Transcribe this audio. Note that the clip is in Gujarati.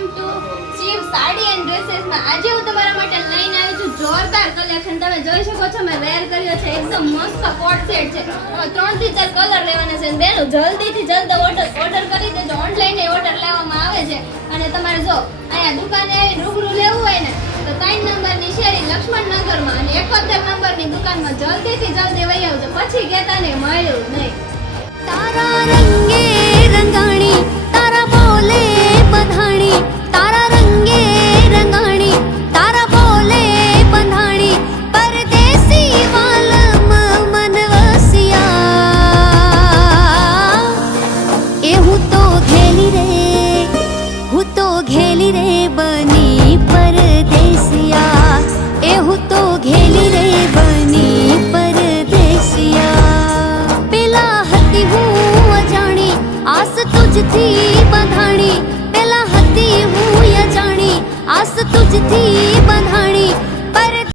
Welcome to Shiv Sari and dresses માં આજે હું તમારા માટે લઈને આવી છું જોરદાર કલેક્શન. તમે જોઈ શકો છો મેં વેર કર્યો છે, એકદમ મસ્ત કોટ સેટ છે. 3 થી 4 કલર લેવાના છે. બેનો જલ્દીથી જલ્દ ઓર્ડર કરી દેજો. ઓનલાઈન ઓર્ડર લેવામાં આવે છે અને તમારે જો અહીંયા દુકાને રૂબરૂ લેવું હોય ને તો 3 નંબરની શેરી લક્ષ્મણનગરમાં અને 71 નંબરની દુકાનમાં જલ્દીથી જલ્દી વહી આવજો. પછી કહેતા નહીં મળ્યું નહીં. તારા રંગે રંગાણી તારા બોલે બંધાણી તારા રંગે રંગાણી તારા બોલે બંધાણી પરદેસી વાલમ મનવસિયા એ હું તો ઘેલી રે બની પરદેસિયા એ હું તો ઘેલી રે બની પરદેસિયા પેલા હતી હું અજાણી આસ તુજથી બંધાણી પેલા હતી હું અજાણી આસ તુજથી